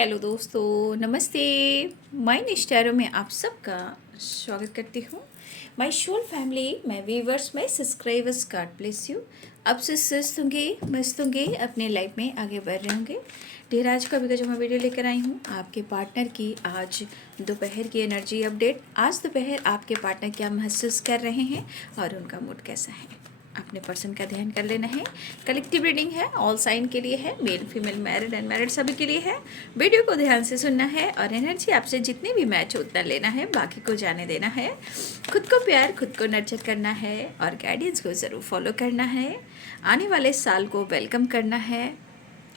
Hello दोस्तों, नमस्ते। My निष्ठारों में आप सबका स्वागत करती हूँ। My soul family, my viewers, my subscribers, God bless you. अब से स्वस्थ होंगे, मस्त होंगे, अपने लाइफ में आगे बढ़ रहे होंगे। ढेर आज का भी जो मैं वीडियो लेकर आई हूँ आपके पार्टनर की आज दोपहर की एनर्जी अपडेट। आज दोपहर आपके पार्टनर क्या महसूस कर रहे हैं और उनका मूड कैसा है, अपने पर्सन का ध्यान कर लेना है। कलेक्टिव रीडिंग है, ऑल साइन के लिए है, मेल फीमेल मैरिड अनमैरिड सभी के लिए है। वीडियो को ध्यान से सुनना है और एनर्जी आपसे जितनी भी मैच हो उतना लेना है, बाकी को जाने देना है। खुद को प्यार, खुद को नर्चर करना है और गाइडेंस को ज़रूर फॉलो करना है। आने वाले साल को वेलकम करना है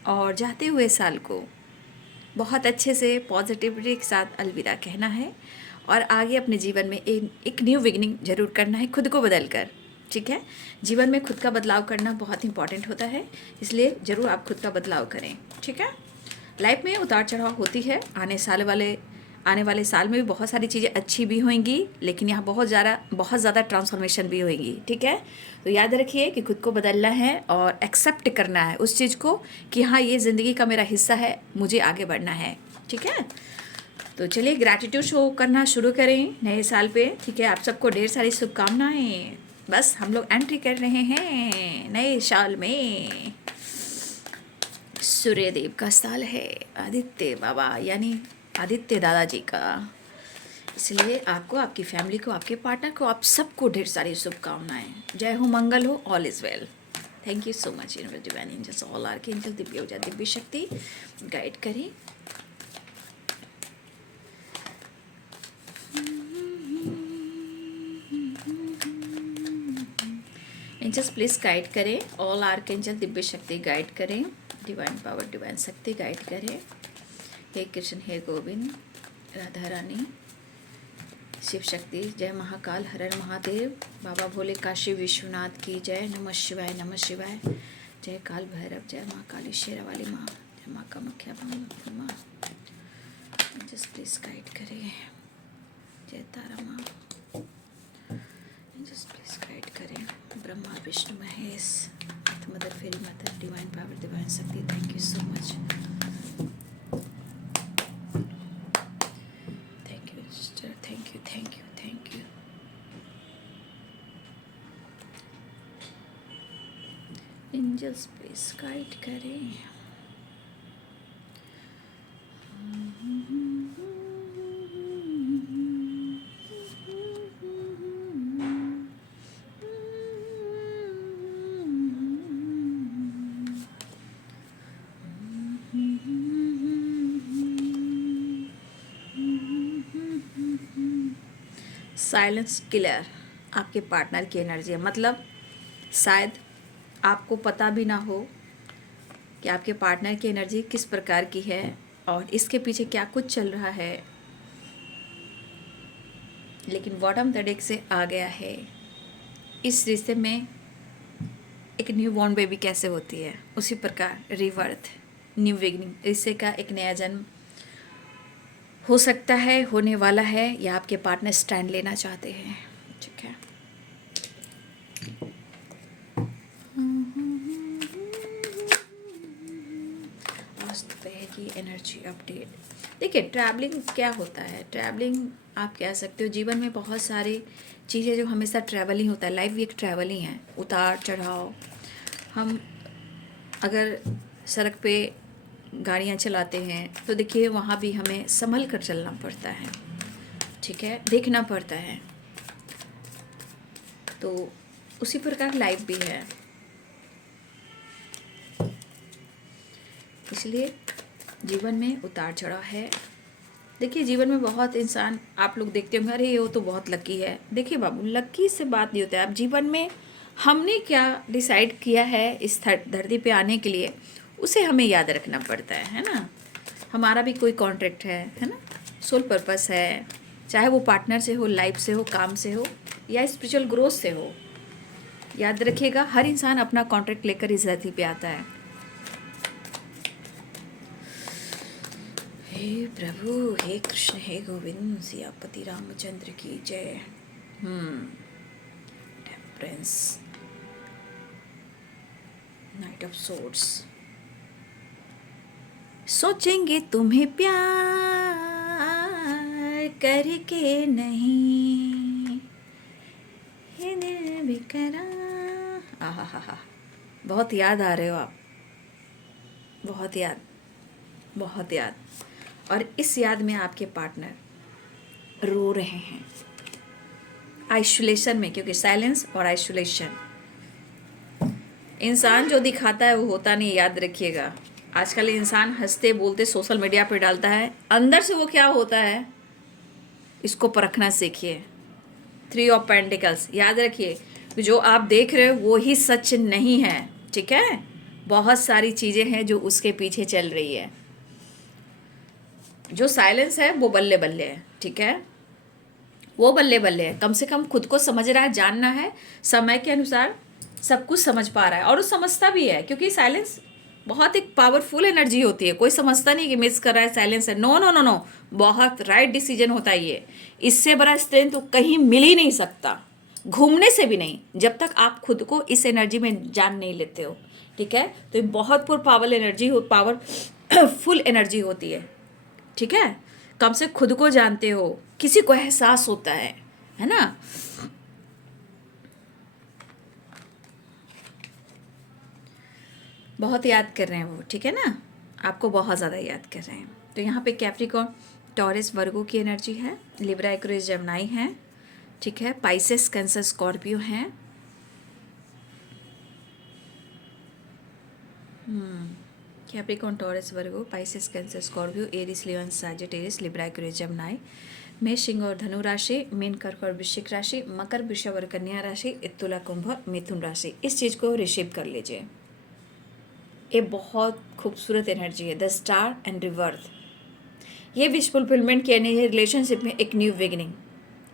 और जाते हुए साल को बहुत अच्छे से पॉजिटिविटी के साथ अलविदा कहना है और आगे अपने जीवन में एक न्यू बिगिनिंग जरूर करना है, खुद को बदल कर। ठीक है, जीवन में खुद का बदलाव करना बहुत इंपॉर्टेंट होता है, इसलिए ज़रूर आप खुद का बदलाव करें। ठीक है, लाइफ में उतार चढ़ाव होती है। आने वाले साल में भी बहुत सारी चीज़ें अच्छी भी होंगी, लेकिन यहाँ बहुत ज़्यादा ट्रांसफॉर्मेशन भी होएंगी। ठीक है, तो याद रखिए कि खुद को बदलना है और एक्सेप्ट करना है उस चीज़ को कि हाँ, ये ज़िंदगी का मेरा हिस्सा है, मुझे आगे बढ़ना है। ठीक है, तो चलिए ग्रैटिट्यूड शो करना शुरू करें नए साल पे। ठीक है, आप सबको ढेर सारी शुभकामनाएं। बस हम लोग एंट्री कर रहे हैं नए साल में। सूर्यदेव का साल है, आदित्य बाबा यानी आदित्य दादाजी का, इसलिए आपको, आपकी फैमिली को, आपके पार्टनर को, आप सबको ढेर सारी शुभकामनाएं। जय हो, मंगल हो, all is well. Thank you so much universe, divine angels, all archangel, दिव्य ऊर्जा, दिव्य शक्ति गाइड करें। एंजल्स प्लीज गाइड करें, ऑल आर्कएंजल दिव्य शक्ति गाइड करें, डिवाइन पावर, डिवाइन शक्ति गाइड करें। हे कृष्ण, हे गोविंद, राधा रानी, शिव शक्ति, जय महाकाल, हर हर महादेव, बाबा भोले, काशी विश्वनाथ की जय। नमः शिवाय, नमः शिवाय। जय काल भैरव, जय माँ काली शेरा वाली माँ, जय माँ कामाख्या माँ। एंजल्स प्लीज गाइड करें, जय तारा माँ। एंजल्स प्लीज गाइड करें, Brahma Vishnu Mahesh, mother fairy mother, divine power, divine शक्ति, thank you so much. Thank you sister, thank you, thank you, thank you. Angels please guide करें। साइलेंस किलर आपके पार्टनर की energy है, मतलब शायद आपको पता भी ना हो कि आपके पार्टनर की एनर्जी किस प्रकार की है और इसके पीछे क्या कुछ चल रहा है, लेकिन बॉटम द डेक से आ गया है। इस रिश्ते में एक न्यू बॉर्न बेबी कैसे होती है, उसी प्रकार रिवर्थ, न्यू बिगिनिंग, रिश्ते का एक नया जन्म हो सकता है, होने वाला है, या आपके पार्टनर स्टैंड लेना चाहते हैं। ठीक है, आज दोपहर की एनर्जी अपडेट। देखिए, ट्रैवलिंग क्या होता है, ट्रैवलिंग आप कह सकते हो, जीवन में बहुत सारी चीज़ें जो हमेशा ट्रैवलिंग होता है, लाइफ भी एक ट्रैवलिंग है, उतार चढ़ाव। हम अगर सड़क पे गाड़ियाँ चलाते हैं तो देखिए वहाँ भी हमें संभल कर चलना पड़ता है। ठीक है, देखना पड़ता है, तो उसी प्रकार लाइफ भी है। इसलिए जीवन में उतार चढ़ाव है। देखिए, जीवन में बहुत इंसान आप लोग देखते होंगे, अरे ये तो बहुत लकी है। देखिए बाबू, लकी से बात नहीं होता है। आप जीवन में हमने क्या डिसाइड किया है इस धरती पे आने के लिए, उसे हमें याद रखना पड़ता है ना। हमारा भी कोई कॉन्ट्रैक्ट है ना, सोल पर्पस है, चाहे वो पार्टनर से हो, लाइफ से हो, काम से हो, या स्पिरिचुअल ग्रोथ से हो। याद रखिएगा, हर इंसान अपना कॉन्ट्रैक्ट लेकर इस धरती पे आता है। हे प्रभु, हे कृष्ण, हे गोविंद, सियापति रामचंद्र की जय। टेम्परेंस, नाइट ऑफ सोर्ड्स, सोचेंगे तुम्हें प्यार करके नहीं, ये दिल बेकरार। आहा हा हा, बहुत याद आ रहे हो आप, बहुत याद, बहुत याद। और इस याद में आपके पार्टनर रो रहे हैं आइसोलेशन में, क्योंकि साइलेंस और आइसोलेशन, इंसान जो दिखाता है वो होता नहीं, याद रखिएगा। आजकल इंसान हंसते बोलते सोशल मीडिया पे डालता है, अंदर से वो क्या होता है इसको परखना सीखिए। 3 ऑफ पेंटिकल्स याद रखिए, जो आप देख रहे हो वो ही सच नहीं है, ठीक है। बहुत सारी चीज़ें हैं जो उसके पीछे चल रही है। जो साइलेंस है वो बल्ले बल्ले है, ठीक है, वो बल्ले बल्ले है। कम से कम खुद को समझ रहा है, जानना है, समय के अनुसार सब कुछ समझ पा रहा है, और वो समझता भी है, क्योंकि साइलेंस बहुत एक पावरफुल एनर्जी होती है। कोई समझता नहीं कि मिस कर रहा है, साइलेंस है, नो नो नो नो, बहुत राइट डिसीजन होता है ये। इससे बड़ा स्ट्रेंथ तो कहीं मिल ही नहीं सकता, घूमने से भी नहीं, जब तक आप खुद को इस एनर्जी में जान नहीं लेते हो, ठीक है। तो ये बहुत पावरफुल एनर्जी हो, पावरफुल एनर्जी होती है, ठीक है। कम से खुद को जानते हो, किसी को एहसास होता है ना। बहुत याद कर रहे हैं वो, ठीक है ना, आपको बहुत ज़्यादा याद कर रहे हैं। तो यहाँ पे कैप्रिकॉर्न, टॉरस, वर्गो की एनर्जी है, लिब्रा, एक्वेरियस, जेमिनी है, ठीक है, पाइसेस, कैंसर, स्कॉर्पियो हैं, कैप्रिकॉर्न, टॉरस, वर्गो, पाइसेस, कैंसर, स्कॉर्पियो, एरिस, लियो, सैजिटेरियस, लिब्रा, एक्वेरियस, जेमिनी, मेष, सिंह और धनु राशि, मीन, कर्क और वृश्चिक राशि, मकर, वृषभ और कन्या राशि, तुला, कुंभ, मिथुन राशि। इस चीज़ को रिसीव कर लीजिए। ये बहुत खूबसूरत एनर्जी है, द स्टार एंड रिवर्थ। ये विश फुलफिलमेंट की एनर्जी है, रिलेशनशिप में एक न्यू बिगिनिंग,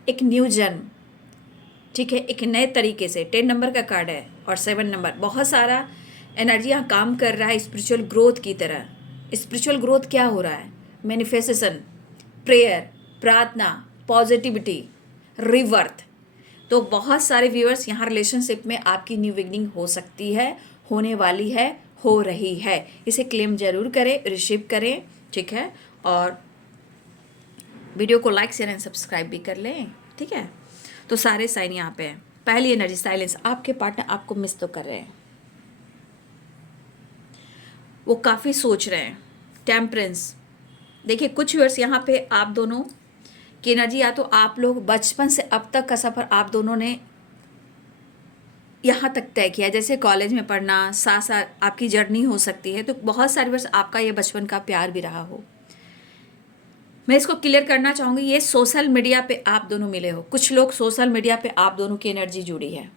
एक न्यू जन्म, ठीक है, एक नए तरीके से। 10 नंबर का कार्ड है और 7 नंबर, बहुत सारा एनर्जी यहाँ काम कर रहा है स्पिरिचुअल ग्रोथ की तरह। स्पिरिचुअल ग्रोथ क्या हो रहा है, मैनिफेस्टेशन, प्रेयर, प्रार्थना, पॉजिटिविटी, रिवर्थ। तो बहुत सारे व्यूअर्स यहाँ रिलेशनशिप में आपकी न्यू बिगिनिंग हो सकती है, होने वाली है, हो रही है। इसे क्लेम जरूर करें, रिसीव करें, ठीक है। और वीडियो को लाइक, शेयर एंड सब्सक्राइब भी कर लें, ठीक है। तो सारे साइन यहाँ पे हैं। पहली एनर्जी साइलेंस, आपके पार्टनर आपको मिस तो कर रहे हैं, वो काफ़ी सोच रहे हैं। टेम्परेंस, देखिए कुछ व्यूअर्स यहाँ पे आप दोनों की एनर्जी, या तो आप लोग बचपन से अब तक का सफ़र आप दोनों ने यहाँ तक तय किया, जैसे कॉलेज में पढ़ना, साथ साथ आपकी जर्नी हो सकती है। तो बहुत सारे वर्ष आपका ये बचपन का प्यार भी रहा हो। मैं इसको क्लियर करना चाहूँगी, ये सोशल मीडिया पे आप दोनों मिले हो, कुछ लोग सोशल मीडिया पे आप दोनों की एनर्जी जुड़ी है,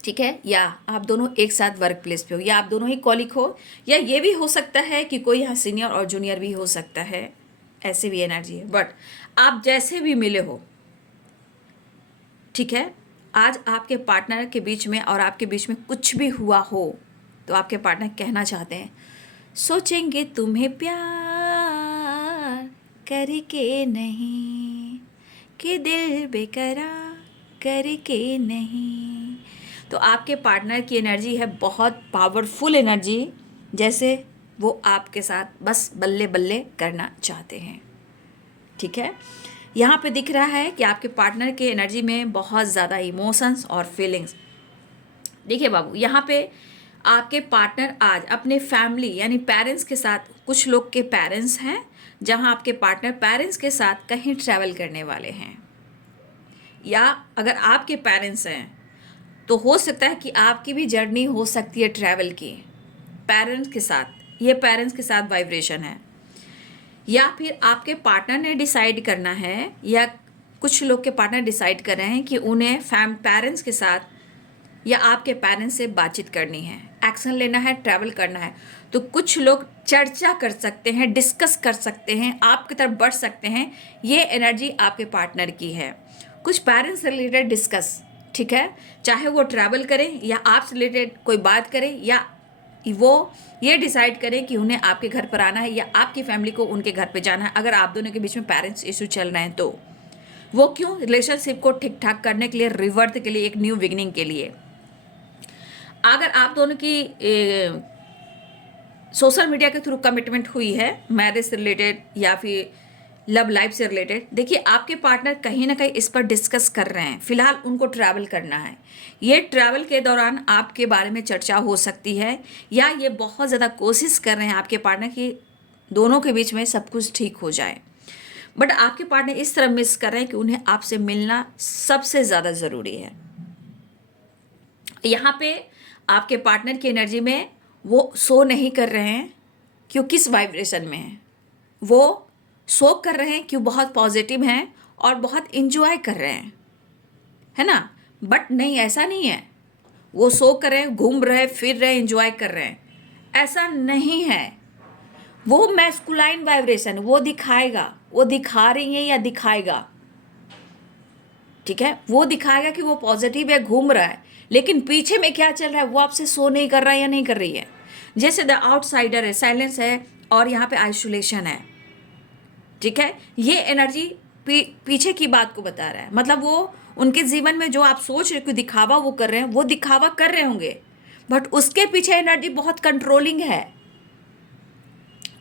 ठीक है, या आप दोनों एक साथ वर्क प्लेस पे हो, या आप दोनों ही कॉलिग हो, या ये भी हो सकता है कि कोई यहाँ सीनियर और जूनियर भी हो सकता है, ऐसे भी एनर्जी है। बट आप जैसे भी मिले हो, ठीक है, आज आपके पार्टनर के बीच में और आपके बीच में कुछ भी हुआ हो तो आपके पार्टनर कहना चाहते हैं, सोचेंगे तुम्हें प्यार करके नहीं, कि दिल बेकरार करके नहीं। तो आपके पार्टनर की एनर्जी है बहुत पावरफुल एनर्जी, जैसे वो आपके साथ बस बल्ले बल्ले करना चाहते हैं, ठीक है। यहाँ पे दिख रहा है कि आपके पार्टनर के एनर्जी में बहुत ज़्यादा इमोशंस और फीलिंग्स। देखिए बाबू, यहाँ पे आपके पार्टनर आज अपने फैमिली यानी पेरेंट्स के साथ, कुछ लोग के पेरेंट्स हैं जहाँ आपके पार्टनर पेरेंट्स के साथ कहीं ट्रैवल करने वाले हैं, या अगर आपके पेरेंट्स हैं तो हो सकता है कि आपकी भी जर्नी हो सकती है ट्रैवल की पेरेंट्स के साथ। ये पेरेंट्स के साथ वाइब्रेशन है, या फिर आपके पार्टनर ने डिसाइड करना है, या कुछ लोग के पार्टनर डिसाइड कर रहे हैं कि उन्हें पेरेंट्स के साथ या आपके पेरेंट्स से बातचीत करनी है, एक्शन लेना है, ट्रैवल करना है। तो कुछ लोग चर्चा कर सकते हैं, डिस्कस कर सकते हैं, आपकी तरफ बढ़ सकते हैं। ये एनर्जी आपके पार्टनर की है, कुछ पेरेंट्स से रिलेटेड डिस्कस, ठीक है, चाहे वो ट्रैवल करें या आपसे रिलेटेड कोई बात करें, या वो ये डिसाइड करें कि उन्हें आपके घर पर आना है या आपकी फैमिली को उनके घर पे जाना है। अगर आप दोनों के बीच में पेरेंट्स इशू चल रहे हैं तो वो क्यों, रिलेशनशिप को ठीक ठाक करने के लिए, रिवर्थ के लिए, एक न्यू बिगिनिंग के लिए। अगर आप दोनों की सोशल मीडिया के थ्रू कमिटमेंट हुई है, मैरिज से रिलेटेड या फिर लव लाइफ से रिलेटेड, देखिए आपके पार्टनर कहीं ना कहीं इस पर डिस्कस कर रहे हैं। फिलहाल उनको ट्रैवल करना है। ये ट्रैवल के दौरान आपके बारे में चर्चा हो सकती है, या ये बहुत ज़्यादा कोशिश कर रहे हैं आपके पार्टनर की दोनों के बीच में सब कुछ ठीक हो जाए। बट आपके पार्टनर इस तरह मिस कर रहे हैं कि उन्हें आपसे मिलना सबसे ज़्यादा ज़रूरी है। यहाँ पे आपके पार्टनर की एनर्जी में वो शो नहीं कर रहे हैं कि वो किस वाइब्रेशन में है। वो शो कर रहे हैं कि वो बहुत पॉजिटिव हैं और बहुत इंजॉय कर रहे हैं, है ना। बट नहीं, ऐसा नहीं है। वो शो कर रहे हैं, घूम रहे, फिर रहे, इंजॉय कर रहे हैं, ऐसा नहीं है। वो मैस्कुलाइन वाइब्रेशन वो दिखाएगा, वो दिखा रही है या दिखाएगा, ठीक है। वो दिखाएगा कि वो पॉजिटिव है, घूम रहा है, लेकिन पीछे में क्या चल रहा है वो आपसे शो नहीं कर रहा है या नहीं कर रही है। जैसे द आउटसाइडर है, साइलेंस है, और यहाँ पे आइसोलेशन है, ठीक है। ये एनर्जी पीछे की बात को बता रहा है। मतलब वो उनके जीवन में जो आप सोच रहे हो कि दिखावा वो कर रहे हैं, वो दिखावा कर रहे होंगे, बट उसके पीछे एनर्जी बहुत कंट्रोलिंग है,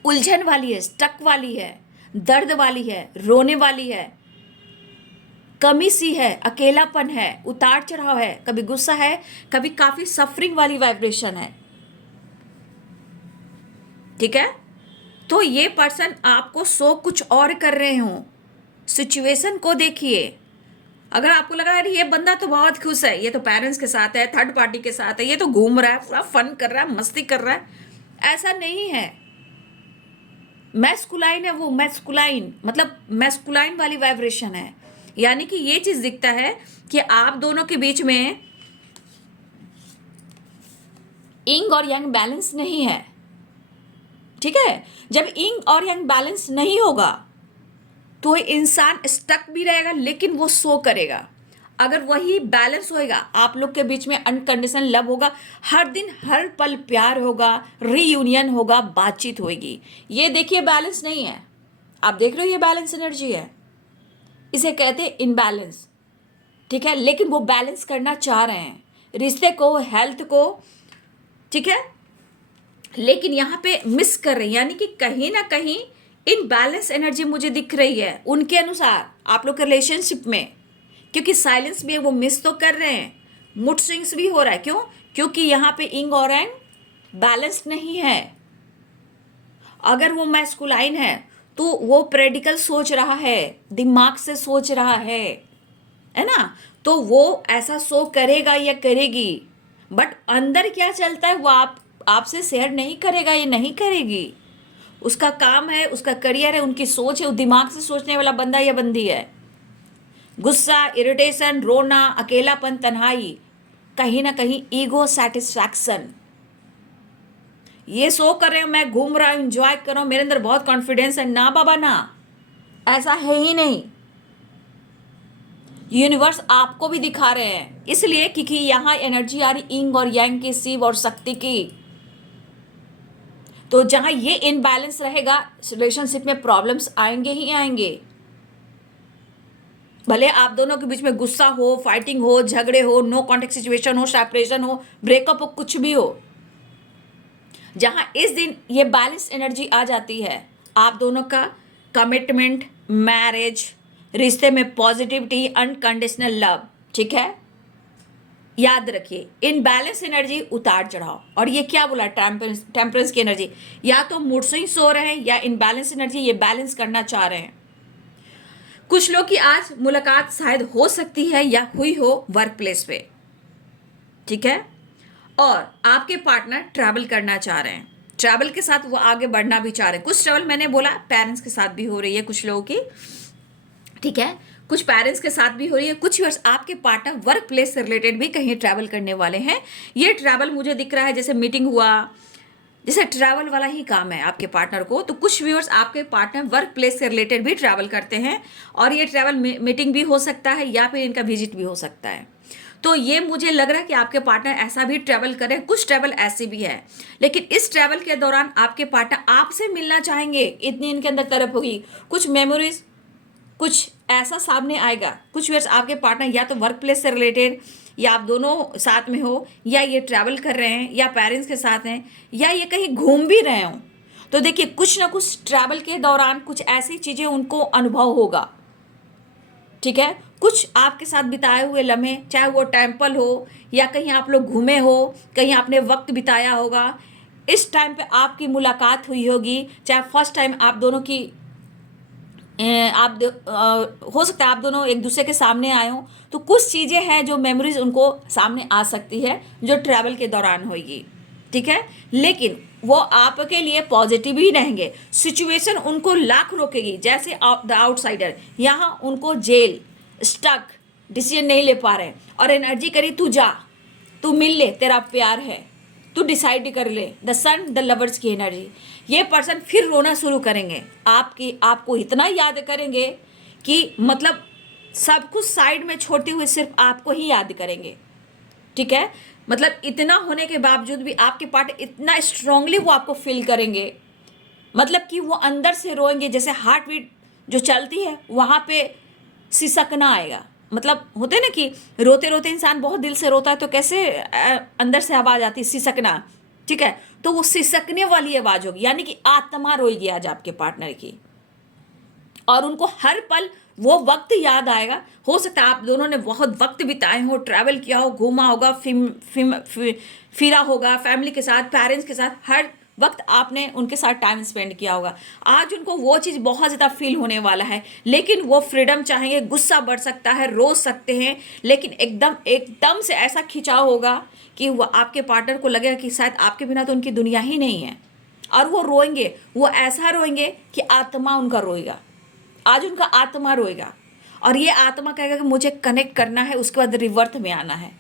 उलझन वाली है, स्टक वाली है, दर्द वाली है, रोने वाली है, कमी सी है, अकेलापन है, उतार चढ़ाव है, कभी गुस्सा है, कभी काफी सफरिंग वाली वाइब्रेशन है, ठीक है। तो ये पर्सन आपको शो कुछ और कर रहे हो। सिचुएशन को देखिए। अगर आपको लग रहा है ये बंदा तो बहुत खुश है, ये तो पेरेंट्स के साथ है, थर्ड पार्टी के साथ है, ये तो घूम रहा है, पूरा फन कर रहा है, मस्ती कर रहा है, ऐसा नहीं है। मैस्कुलाइन है वो, मैस्कुलाइन मतलब मैस्कुलाइन वाली वाइब्रेशन है। यानी कि ये चीज दिखता है कि आप दोनों के बीच में इंग और यंग बैलेंस नहीं है, ठीक है। जब इंग और यंग बैलेंस नहीं होगा तो इंसान स्टक भी रहेगा, लेकिन वो शो करेगा। अगर वही बैलेंस होएगा, आप लोग के बीच में अनकंडीशनल लव होगा, हर दिन हर पल प्यार होगा, रीयूनियन होगा, बातचीत होगी। ये देखिए बैलेंस नहीं है। आप देख रहे हो ये बैलेंस एनर्जी है, इसे कहते हैं इनबैलेंस, ठीक है। लेकिन वो बैलेंस करना चाह रहे हैं, रिश्ते को, हेल्थ को, ठीक है, लेकिन यहाँ पे मिस कर रहे हैं। यानी कि कहीं ना कहीं इनबैलेंस एनर्जी मुझे दिख रही है उनके अनुसार आप लोग के रिलेशनशिप में, क्योंकि साइलेंस भी है, वो मिस तो कर रहे हैं, मूड स्विंग्स भी हो रहा है। क्यों? क्योंकि यहाँ पे इंग और एंग बैलेंस नहीं है। अगर वो मैस्कुलाइन है तो वो प्रेडिकल सोच रहा है, दिमाग से सोच रहा है ना। तो वो ऐसा शो करेगा या करेगी, बट अंदर क्या चलता है वो आपसे शेयर नहीं करेगा, ये नहीं करेगी। उसका काम है, उसका करियर है, उनकी सोच है, वो दिमाग से सोचने वाला बंदा या बंदी है। गुस्सा, इरिटेशन, रोना, अकेलापन, तन्हाई, कहीं ना कहीं ईगो सेटिस्फैक्शन, ये शो कर रहे हो मैं घूम रहा हूं, इंजॉय कर रहा हूं, मेरे अंदर बहुत कॉन्फिडेंस है। ना बाबा ना, ऐसा है ही नहीं। यूनिवर्स आपको भी दिखा रहे हैं, इसलिए क्योंकि यहां एनर्जी आ रही इंग और यांग की, शिव और शक्ति की। तो जहां ये इनबैलेंस रहेगा, रिलेशनशिप में प्रॉब्लम्स आएंगे ही आएंगे। भले आप दोनों के बीच में गुस्सा हो, फाइटिंग हो, झगड़े हो, नो कॉन्टेक्ट सिचुएशन हो, सेपरेशन हो, ब्रेकअप हो, कुछ भी हो, जहां इस दिन ये बैलेंस एनर्जी आ जाती है, आप दोनों का कमिटमेंट, मैरिज, रिश्ते में पॉजिटिविटी, अनकंडीशनल लव, ठीक है। याद रखिए इनबैलेंस एनर्जी, उतार चढ़ाव। और ये क्या बोला, टेम्परेंस की एनर्जी। या तो मूड स्विंग्स हो रहे हैं या इनबैलेंस एनर्जी, ये बैलेंस करना चाह रहे हैं। कुछ लोग की आज मुलाकात शायद हो सकती है या हुई हो वर्क प्लेस पे, ठीक है। और आपके पार्टनर ट्रैवल करना चाह रहे हैं, ट्रैवल के साथ वो आगे बढ़ना भी चाह रहे हैं। कुछ ट्रैवल मैंने बोला पेरेंट्स के साथ भी हो रही है कुछ लोगों की, ठीक है, कुछ पेरेंट्स के साथ भी हो रही है। कुछ वर्ष आपके पार्टनर वर्क प्लेस से रिलेटेड भी कहीं ट्रैवल करने वाले हैं। ये ट्रैवल मुझे दिख रहा है जैसे मीटिंग हुआ, जैसे ट्रैवल वाला ही काम है आपके पार्टनर को। तो कुछ व्यूअर्स आपके पार्टनर वर्क प्लेस से रिलेटेड भी ट्रैवल करते हैं, और ये ट्रैवल मीटिंग भी हो सकता है या फिर इनका विजिट भी हो सकता है। तो ये मुझे लग रहा है कि आपके पार्टनर ऐसा भी ट्रैवल करें। कुछ ट्रैवल ऐसी भी है, लेकिन इस ट्रैवल के दौरान आपके पार्टनर आपसे मिलना चाहेंगे, इतनी इनके अंदर तरफ होगी। कुछ मेमोरीज कुछ ऐसा सामने आएगा, कुछ व्यूअर्स आपके पार्टनर या तो वर्क प्लेस से रिलेटेड, या आप दोनों साथ में हो, या ये ट्रैवल कर रहे हैं, या पेरेंट्स के साथ हैं, या ये कहीं घूम भी रहे हों, तो देखिए कुछ ना कुछ ट्रैवल के दौरान कुछ ऐसी चीज़ें उनको अनुभव होगा। ठीक है, कुछ आपके साथ बिताए हुए लम्हे, चाहे वो टेम्पल हो या कहीं आप लोग घूमे हो, कहीं आपने वक्त बिताया होगा, इस टाइम पे आपकी मुलाकात हुई होगी, चाहे फर्स्ट टाइम आप दोनों की हो सकता है आप दोनों एक दूसरे के सामने आए हो, तो कुछ चीज़ें हैं जो मेमोरीज उनको सामने आ सकती है जो ट्रैवल के दौरान होगी। ठीक है, लेकिन वो आपके लिए पॉजिटिव ही रहेंगे। सिचुएशन उनको लाख रोकेगी, जैसे द आउटसाइडर यहाँ उनको जेल स्टक डिसीजन नहीं ले पा रहे और एनर्जी करी तू जा, तू मिल ले, तेरा प्यार है, तू डिसाइड कर ले, द सन द लवर्स की एनर्जी। ये पर्सन फिर रोना शुरू करेंगे, आपको इतना याद करेंगे कि मतलब सब कुछ साइड में छोड़ते हुए सिर्फ आपको ही याद करेंगे। ठीक है, मतलब इतना होने के बावजूद भी आपके पार्ट इतना स्ट्रांगली वो आपको फील करेंगे, मतलब कि वो अंदर से रोएंगे, जैसे हार्ट बीट जो चलती है वहाँ पे सिसकना आएगा। मतलब होते हैं ना कि रोते रोते इंसान बहुत दिल से रोता है तो कैसे अंदर से आवाज़ आती है, सिसकना। ठीक है, तो वो सिसकने वाली आवाज़ होगी, यानी कि आत्मा रोएगी आज आपके पार्टनर की, और उनको हर पल वो वक्त याद आएगा। हो सकता है आप दोनों ने बहुत वक्त बिताए हो, ट्रैवल किया हो, घूमा होगा, फिरा होगा फैमिली के साथ, पेरेंट्स के साथ, हर वक्त आपने उनके साथ टाइम स्पेंड किया होगा। आज उनको वो चीज़ बहुत ज़्यादा फील होने वाला है, लेकिन वो फ्रीडम चाहेंगे, गुस्सा बढ़ सकता है, रो सकते हैं, लेकिन एकदम एकदम से ऐसा खिंचाव होगा कि वो आपके पार्टनर को लगेगा कि शायद आपके बिना तो उनकी दुनिया ही नहीं है, और वो रोएंगे, वो ऐसा रोएंगे कि आत्मा उनका रोएगा। आज उनका आत्मा रोएगा, और ये आत्मा कहेगा कि मुझे कनेक्ट करना है, उसके बाद रिवर्थ में आना है।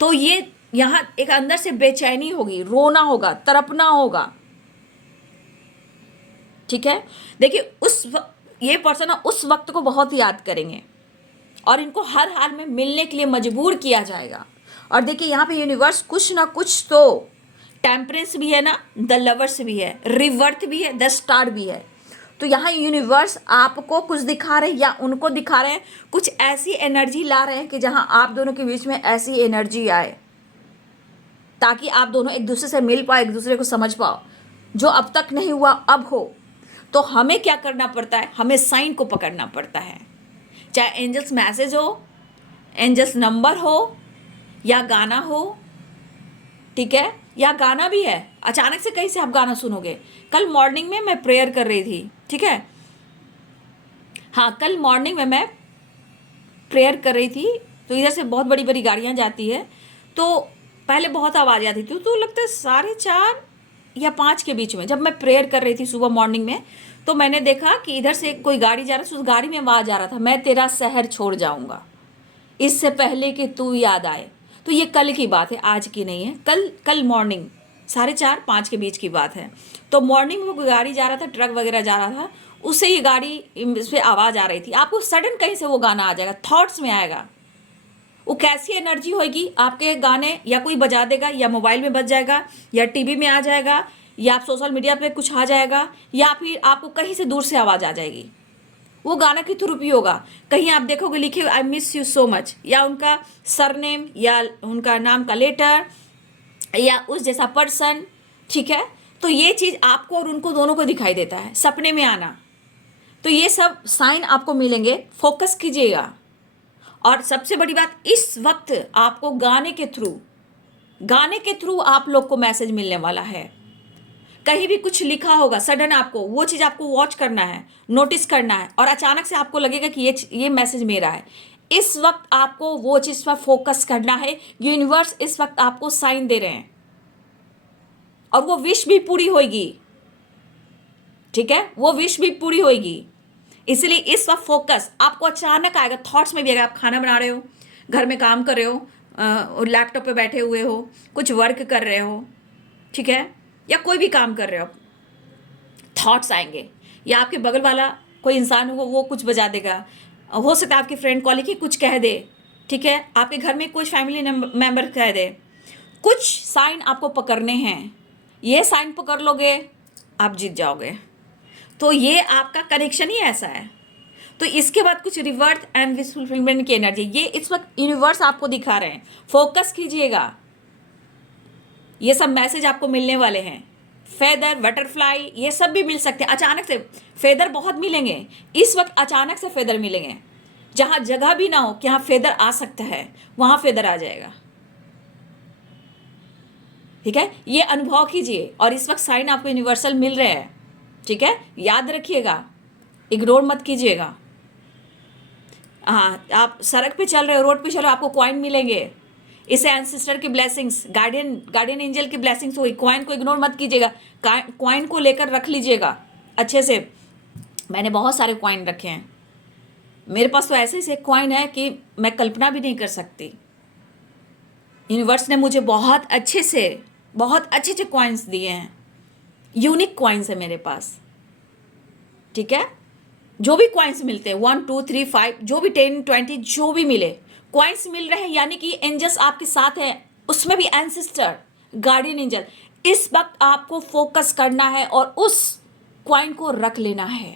तो ये यहाँ एक अंदर से बेचैनी होगी, रोना होगा, तड़पना होगा। ठीक है, देखिए ये पर्सन उस वक्त को बहुत याद करेंगे, और इनको हर हाल में मिलने के लिए मजबूर किया जाएगा। और देखिए यहाँ पे यूनिवर्स कुछ ना कुछ तो, टेम्परेंस भी है ना, द लवर्स भी है, रिवर्थ भी है, द स्टार भी है। तो यहाँ यूनिवर्स आपको कुछ दिखा रहे हैं या उनको दिखा रहे हैं, कुछ ऐसी एनर्जी ला रहे हैं कि जहाँ आप दोनों के बीच में ऐसी एनर्जी आए, ताकि आप दोनों एक दूसरे से मिल पाओ, एक दूसरे को समझ पाओ, जो अब तक नहीं हुआ अब हो। तो हमें क्या करना पड़ता है, हमें साइन को पकड़ना पड़ता है, चाहे एंजल्स मैसेज हो, एंजल्स नंबर हो, या गाना हो। ठीक है, या गाना भी है, अचानक से कहीं से आप गाना सुनोगे। कल मॉर्निंग में मैं प्रेयर कर रही थी, ठीक है, हाँ कल मॉर्निंग में मैं प्रेयर कर रही थी, तो इधर से बहुत बड़ी बड़ी गाड़ियाँ जाती है, तो पहले बहुत आवाज़ आती थी, तो लगता है 4:30 या 5 के बीच में जब मैं प्रेयर कर रही थी सुबह मॉर्निंग में, तो मैंने देखा कि इधर से कोई गाड़ी जा रहा है, उस गाड़ी में आवाज़ आ रहा था, मैं तेरा शहर छोड़ जाऊँगा इससे पहले कि तू याद आए। तो ये कल की बात है, आज की नहीं है, कल मॉर्निंग 4:30-5 के बीच की बात है। तो मॉर्निंग में कोई गाड़ी जा रहा था, ट्रक वगैरह जा रहा था, उससे ये गाड़ी इस पर आवाज़ आ रही थी। आपको सडन कहीं से वो गाना आ जाएगा, थॉट्स में आएगा। वो कैसी एनर्जी होगी, आपके गाने या कोई बजा देगा, या मोबाइल में बज जाएगा, या टीवी में आ जाएगा, या आप सोशल मीडिया पे कुछ आ जाएगा, या फिर आपको कहीं से दूर से आवाज़ आ जाएगी। वो गाना के थ्रू भी होगा, कहीं आप देखोगे लिखे I miss you so much, या उनका सरनेम, या उनका नाम का लेटर, या उस जैसा पर्सन। ठीक है, तो ये चीज़ आपको और उनको दोनों को दिखाई देता है, सपने में आना। तो ये सब साइन आपको मिलेंगे, फोकस कीजिएगा। और सबसे बड़ी बात, इस वक्त आपको गाने के थ्रू आप लोग को मैसेज मिलने वाला है। कहीं भी कुछ लिखा होगा, सडन आपको वो चीज़ आपको वॉच करना है, नोटिस करना है, और अचानक से आपको लगेगा कि ये मैसेज मेरा है। इस वक्त आपको वो चीज़ पर फोकस करना है। यूनिवर्स इस वक्त आपको साइन दे रहे हैं, और वो विश भी पूरी होगी। ठीक है, वो विश भी पूरी होगी। इसलिए इस वक्त फोकस आपको अचानक आएगा, थॉट्स में भी। अगर आप खाना बना रहे हो, घर में काम कर रहे हो, और लैपटॉप पे बैठे हुए हो, कुछ वर्क कर रहे हो, ठीक है, या कोई भी काम कर रहे हो, थॉट्स आएंगे। या आपके बगल वाला कोई इंसान हो, वो कुछ बजा देगा, हो सकता है आपकी फ्रेंड कॉल की कुछ कह दे। ठीक है, आपके घर में कुछ फैमिली मेम्बर कह दे। कुछ साइन आपको पकड़ने हैं, ये साइन पकड़ लोगे आप जीत जाओगे। तो ये आपका कनेक्शन ही ऐसा है। तो इसके बाद कुछ रिवर्थ एंड विश फुलफिलमेंट की एनर्जी, ये इस वक्त यूनिवर्स आपको दिखा रहे हैं। फोकस कीजिएगा, ये सब मैसेज आपको मिलने वाले हैं। फेदर, बटरफ्लाई, ये सब भी मिल सकते हैं अचानक से। फेदर बहुत मिलेंगे इस वक्त, अचानक से फेदर मिलेंगे। जहां जगह भी ना हो कि हाँ फेदर आ सकता है, वहां फेदर आ जाएगा। ठीक है, ये अनुभव कीजिए। और इस वक्त साइन आपको यूनिवर्सल मिल रहे हैं। ठीक है, याद रखिएगा, इग्नोर मत कीजिएगा। हाँ, आप सड़क पे चल रहे हो, रोड पे चल रहे हो, आपको कॉइन मिलेंगे। इसे एंसेस्टर की ब्लेसिंग्स, गार्डियन एंजल की ब्लेसिंग्स हुई। कॉइन को इग्नोर मत कीजिएगा, कॉइन को लेकर रख लीजिएगा अच्छे से। मैंने बहुत सारे कॉइन रखे हैं, मेरे पास तो ऐसे ऐसे कॉइन है कि मैं कल्पना भी नहीं कर सकती। यूनिवर्स ने मुझे बहुत अच्छे कॉइन्स दिए हैं, यूनिक कॉइन्स है मेरे पास। ठीक है, जो भी कॉइन्स मिलते हैं 1 2 3 5, जो भी 10 20 जो भी मिले कॉइन्स मिल रहे हैं, यानी कि एंजल्स आपके साथ हैं, उसमें भी एंसेस्टर, गार्डियन एंजल। इस वक्त आपको फोकस करना है और उस कॉइन को रख लेना है।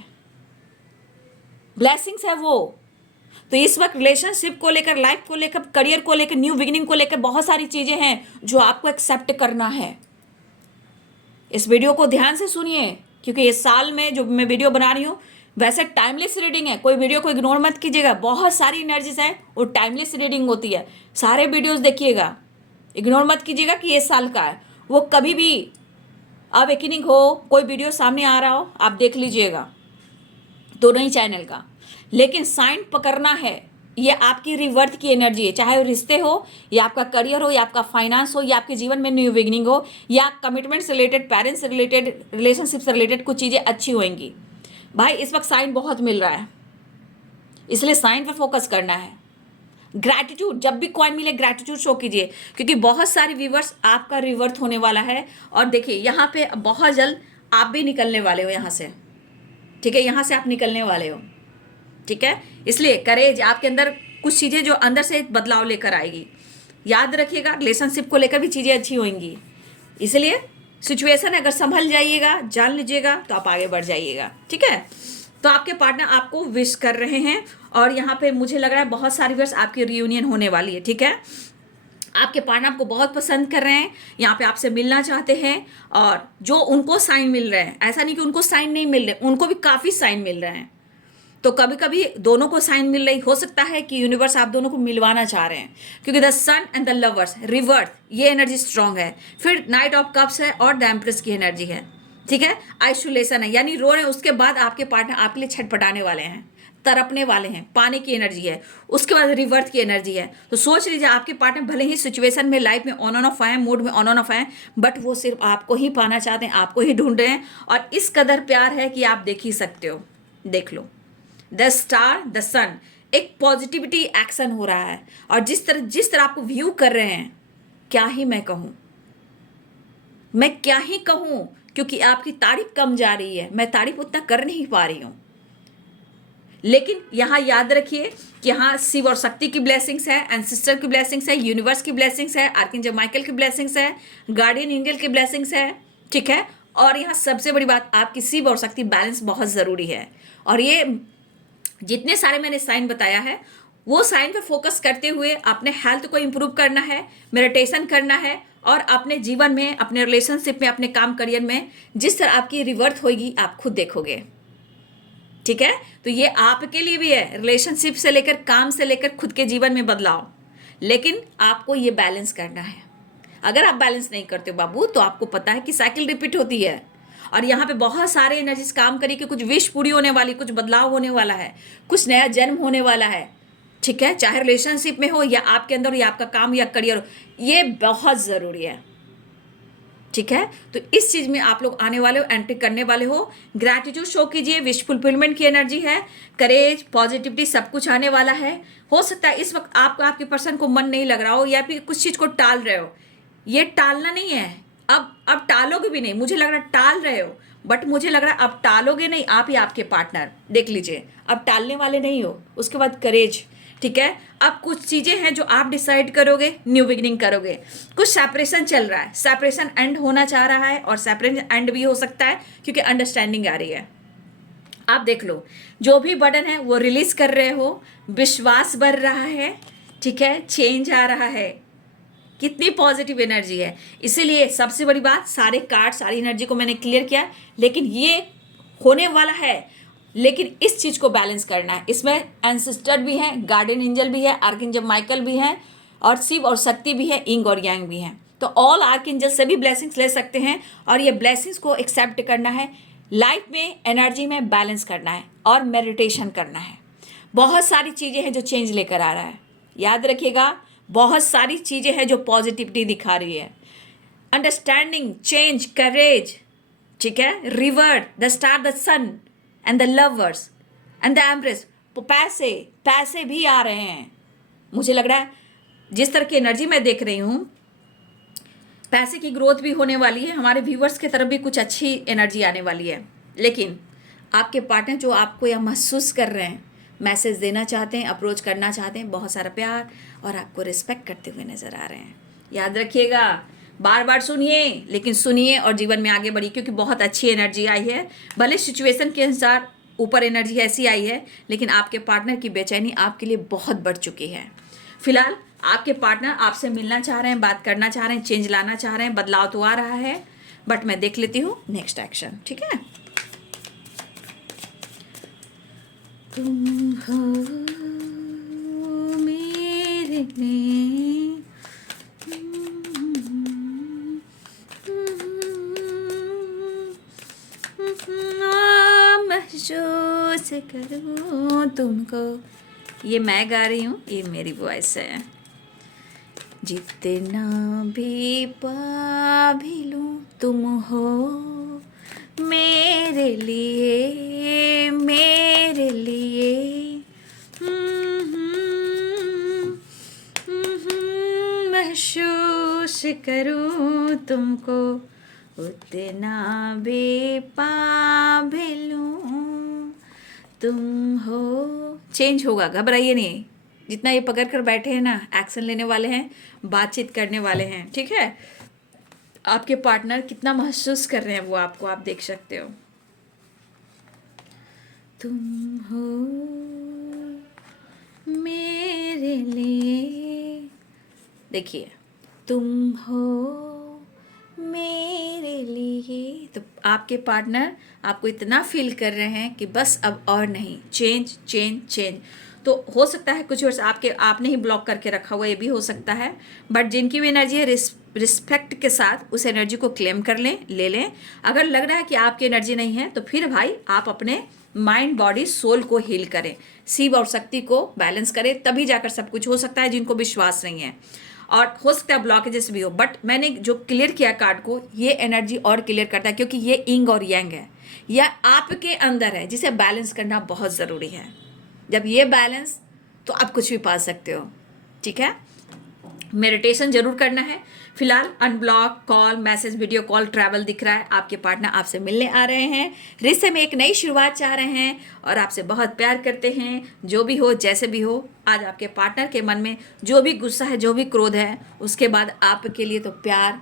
ब्लेसिंग्स है वो। तो इस वक्त रिलेशनशिप को लेकर, लाइफ को लेकर, करियर को लेकर, न्यू बिगिनिंग को लेकर बहुत सारी चीजें हैं जो आपको एक्सेप्ट करना है। इस वीडियो को ध्यान से सुनिए, क्योंकि इस साल में जो मैं वीडियो बना रही हूँ वैसे टाइमलेस रीडिंग है। कोई वीडियो को इग्नोर मत कीजिएगा, बहुत सारी एनर्जीज हैं, वो टाइमलेस रीडिंग होती है। सारे वीडियोस देखिएगा, इग्नोर मत कीजिएगा कि ये साल का है। वो कभी भी अवेकनिंग हो, कोई वीडियो सामने आ रहा हो, आप देख लीजिएगा, दोनों ही चैनल का। लेकिन साइन पकड़ना है, ये आपकी रिवर्थ की एनर्जी है। चाहे वो रिश्ते हो, या आपका करियर हो, या आपका फाइनेंस हो, या आपके जीवन में न्यू बिगिनिंग हो, या कमिटमेंट से रिलेटेड, पेरेंट्स से रिलेटेड, रिलेशनशिप से रिलेटेड कुछ चीज़ें अच्छी होंगी। भाई इस वक्त साइन बहुत मिल रहा है, इसलिए साइन पर फोकस करना है। ग्रैटिट्यूड, जब भी कॉइन मिले ग्रैटिट्यूड शो कीजिए, क्योंकि बहुत सारे व्यूवर्स आपका रिवर्थ होने वाला है। और देखिए यहाँ पे बहुत जल्द आप भी निकलने वाले हो यहाँ से। ठीक है, यहाँ से आप निकलने वाले हो। ठीक है, इसलिए करेज, आपके अंदर कुछ चीज़ें जो अंदर से एक बदलाव लेकर आएगी। याद रखिएगा, रिलेशनशिप को लेकर भी चीज़ें अच्छी होंगी। इसलिए सिचुएशन अगर संभल जाइएगा, जान लीजिएगा, तो आप आगे बढ़ जाइएगा। ठीक है, तो आपके पार्टनर आपको विश कर रहे हैं, और यहाँ पे मुझे लग रहा है बहुत सारी वर्ष आपकी रियूनियन होने वाली है। ठीक है, आपके पार्टनर आपको बहुत पसंद कर रहे हैं, यहाँ पे आपसे मिलना चाहते हैं। और जो उनको साइन मिल रहे हैं, ऐसा नहीं कि उनको साइन नहीं मिल रहे, उनको भी काफ़ी साइन मिल रहे हैं। तो कभी कभी दोनों को साइन मिल रही, हो सकता है कि यूनिवर्स आप दोनों को मिलवाना चाह रहे हैं, क्योंकि the sun and the lovers reverse, ये एनर्जी स्ट्रांग है। फिर नाइट ऑफ कप्स है और द एम्प्रेस की एनर्जी है। ठीक है, आइसोलेशन है, यानी रो रहे हैं, उसके बाद आपके पार्टनर आपके लिए छटपटाने वाले हैं, तरपने वाले हैं, पाने की एनर्जी है। उसके बाद रिवर्थ की एनर्जी है। तो सोच लीजिए, आपके पार्टनर भले ही सिचुएशन में, लाइफ में ऑन ऑन ऑफ आए, मूड में ऑन ऑन ऑफ आए, बट वो सिर्फ आपको ही पाना चाहते हैं, आपको ही ढूंढ रहे हैं। और इस कदर प्यार है कि आप देख ही सकते हो, देख लो। द स्टार, द सन, एक पॉजिटिविटी एक्शन हो रहा है। और जिस तरह आपको व्यू कर रहे हैं, क्या ही मैं कहूँ, मैं क्या ही कहूँ, क्योंकि आपकी तारीफ कम जा रही है, मैं तारीफ उतना कर नहीं पा रही हूँ। लेकिन यहाँ याद रखिए कि यहाँ शिव और शक्ति की ब्लेसिंग्स है, एंसेस्टर की ब्लेसिंग्स है, यूनिवर्स की ब्लेसिंग्स है, आर्कएंजल माइकल की ब्लेसिंग्स है, गार्डियन एंजल की ब्लेसिंग्स है। ठीक है, और यहाँ सबसे बड़ी बात, आपकी शिव और शक्ति बैलेंस बहुत ज़रूरी है। और ये जितने सारे मैंने साइन बताया है, वो साइन पर फोकस करते हुए अपने हेल्थ को इम्प्रूव करना है, मेडिटेशन करना है, और अपने जीवन में, अपने रिलेशनशिप में, अपने काम करियर में जिस तरह आपकी रिवर्थ होगी आप खुद देखोगे। ठीक है, तो ये आपके लिए भी है, रिलेशनशिप से लेकर, काम से लेकर, खुद के जीवन में बदलाव। लेकिन आपको ये बैलेंस करना है। अगर आप बैलेंस नहीं करते हो बाबू, तो आपको पता है कि साइकिल रिपीट होती है। और यहाँ पे बहुत सारे एनर्जीज काम करी कि कुछ विश पूरी होने वाली, कुछ बदलाव होने वाला है, कुछ नया जन्म होने वाला है। ठीक है, चाहे रिलेशनशिप में हो, या आपके अंदर हो, या आपका काम या करियर हो, ये बहुत ज़रूरी है। ठीक है, तो इस चीज़ में आप लोग आने वाले हो, एंट्री करने वाले हो। ग्रैटिट्यूड शो कीजिए, विश फुलफिलमेंट की एनर्जी है, करेज, पॉजिटिविटी, सब कुछ आने वाला है। हो सकता है इस वक्त आपको, आपके पर्सन को मन नहीं लग रहा हो, या फिर कुछ चीज़ को टाल रहे हो। ये टालना नहीं है, अब टालोगे भी नहीं, मुझे लग रहा है टाल रहे हो, बट मुझे लग रहा है अब टालोगे नहीं, आप ही आपके पार्टनर, देख लीजिए, अब टालने वाले नहीं हो। उसके बाद करेज। ठीक है, अब कुछ चीज़ें हैं जो आप डिसाइड करोगे, न्यू बिगिनिंग करोगे। कुछ सेपरेशन चल रहा है, सेपरेशन एंड होना चाह रहा है, और सेपरेशन एंड भी हो सकता है क्योंकि अंडरस्टैंडिंग आ रही है। आप देख लो, जो भी बटन है वो रिलीज कर रहे हो, विश्वास बढ़ रहा है, ठीक है, चेंज आ रहा है, कितनी पॉजिटिव एनर्जी है। इसीलिए सबसे बड़ी बात, सारे कार्ड सारी एनर्जी को मैंने क्लियर किया, लेकिन ये होने वाला है, लेकिन इस चीज को बैलेंस करना है। इसमें एंसेस्टर भी है, गार्डियन एंजल भी है, आर्कएंजल माइकल भी है, और शिव और शक्ति भी है, इंग और यांग भी है। तो ऑल आर्कएंजल से भी ब्लेसिंग्स ले सकते हैं, और ये ब्लेसिंग्स को एक्सेप्ट करना है, लाइफ में एनर्जी में बैलेंस करना है, और मेडिटेशन करना है। बहुत सारी चीज़ें हैं जो चेंज लेकर आ रहा है, याद रखिएगा, बहुत सारी चीज़ें हैं जो पॉजिटिविटी दिखा रही है। अंडरस्टैंडिंग, चेंज, करेज, ठीक है, reward, the star, the sun and the lovers and the empress. पैसे पैसे भी आ रहे हैं, मुझे लग रहा है जिस तरह की एनर्जी मैं देख रही हूँ, पैसे की ग्रोथ भी होने वाली है। हमारे व्यूवर्स की तरफ भी कुछ अच्छी एनर्जी आने वाली है। लेकिन आपके पार्टनर जो आपको यह महसूस कर रहे हैं, मैसेज देना चाहते हैं, अप्रोच करना चाहते हैं, बहुत सारा प्यार और आपको रिस्पेक्ट करते हुए नजर आ रहे हैं। याद रखिएगा, बार बार सुनिए, लेकिन सुनिए और जीवन में आगे बढ़िए, क्योंकि बहुत अच्छी एनर्जी आई है। भले सिचुएशन के अनुसार ऊपर एनर्जी ऐसी आई है, लेकिन आपके पार्टनर की बेचैनी आपके लिए बहुत बढ़ चुकी है। फिलहाल आपके पार्टनर आपसे मिलना चाह रहे हैं, बात करना चाह रहे हैं, चेंज लाना चाह रहे हैं, बदलाव तो आ रहा है, बट मैं देख लेती हूँ नेक्स्ट एक्शन, ठीक है। तुम हो मेरे लिए, महसूस करूँ तुमको। ये मैं गा रही हूँ, ये मेरी वॉइस है। जितना भी पा भी लूँ तुम हो मेरे लिए, मेरे लिए। महसूस करूँ तुमको, उतना भी पा भी लूँ तुम हो। चेंज होगा, घबराइए नहीं। जितना ये पकड़ कर बैठे हैं ना, एक्शन लेने वाले हैं, बातचीत करने वाले हैं, ठीक है। आपके पार्टनर कितना महसूस कर रहे हैं वो आपको, आप देख सकते हो। तुम हो मेरे लिए, देखिए, तुम हो मेरे लिए। तो आपके पार्टनर आपको इतना फील कर रहे हैं कि बस अब और नहीं, चेंज चेंज चेंज। तो हो सकता है कुछ वर्ष आपने ही ब्लॉक करके रखा हुआ, ये भी हो सकता है, बट जिनकी भी एनर्जी है, रिस्पेक्ट के साथ उस एनर्जी को क्लेम कर लें, ले लें। अगर लग रहा है कि आपकी एनर्जी नहीं है, तो फिर भाई आप अपने माइंड, बॉडी, सोल को हील करें, शिव और शक्ति को बैलेंस करें, तभी जाकर सब कुछ हो सकता है। जिनको विश्वास नहीं है, और हो सकता है ब्लॉकेजेस भी हो, बट मैंने जो क्लियर किया कार्ड को, ये एनर्जी और क्लियर करता है, क्योंकि ये इंग और यांग है, यह आपके अंदर है, जिसे बैलेंस करना बहुत ज़रूरी है। जब ये बैलेंस, तो आप कुछ भी पा सकते हो, ठीक है। मेडिटेशन जरूर करना है। फिलहाल unblock, call, message, video call, travel दिख रहा है। आपके पार्टनर आपसे मिलने आ रहे हैं, रिश्ते में एक नई शुरुआत चाह रहे हैं, और आपसे बहुत प्यार करते हैं। जो भी हो, जैसे भी हो, आज आपके पार्टनर के मन में जो भी गुस्सा है, जो भी क्रोध है, उसके बाद आपके लिए तो प्यार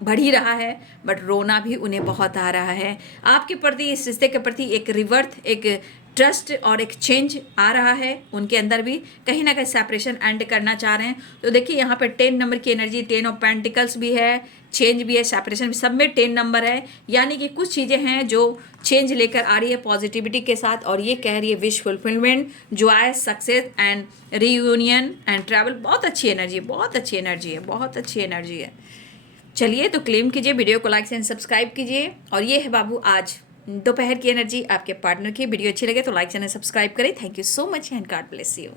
बढ़ ही रहा है, बट रोना भी उन्हें बहुत आ रहा है। आपके प्रति, इस रिश्ते के प्रति एक रिवर्थ, एक ट्रस्ट और एक चेंज आ रहा है। उनके अंदर भी कहीं ना कहीं सेपरेशन एंड करना चाह रहे हैं। तो देखिए, यहाँ पे 10 नंबर की एनर्जी, 10 ऑफ पेंटिकल्स भी है, चेंज भी है, सेपरेशन भी, सब में 10 नंबर है। यानी कि कुछ चीज़ें हैं जो चेंज लेकर आ रही है पॉजिटिविटी के साथ, और ये कह रही है wish fulfilment, Joy, success and reunion and travel. बहुत अच्छी एनर्जी है, बहुत अच्छी एनर्जी है, बहुत अच्छी एनर्जी है। चलिए, तो क्लेम कीजिए, वीडियो को लाइक एंड सब्सक्राइब कीजिए। और ये है बाबू आज दोपहर की एनर्जी आपके पार्टनर की। वीडियो अच्छी लगे तो लाइक एंड सब्सक्राइब करें। Thank you so much and God bless you.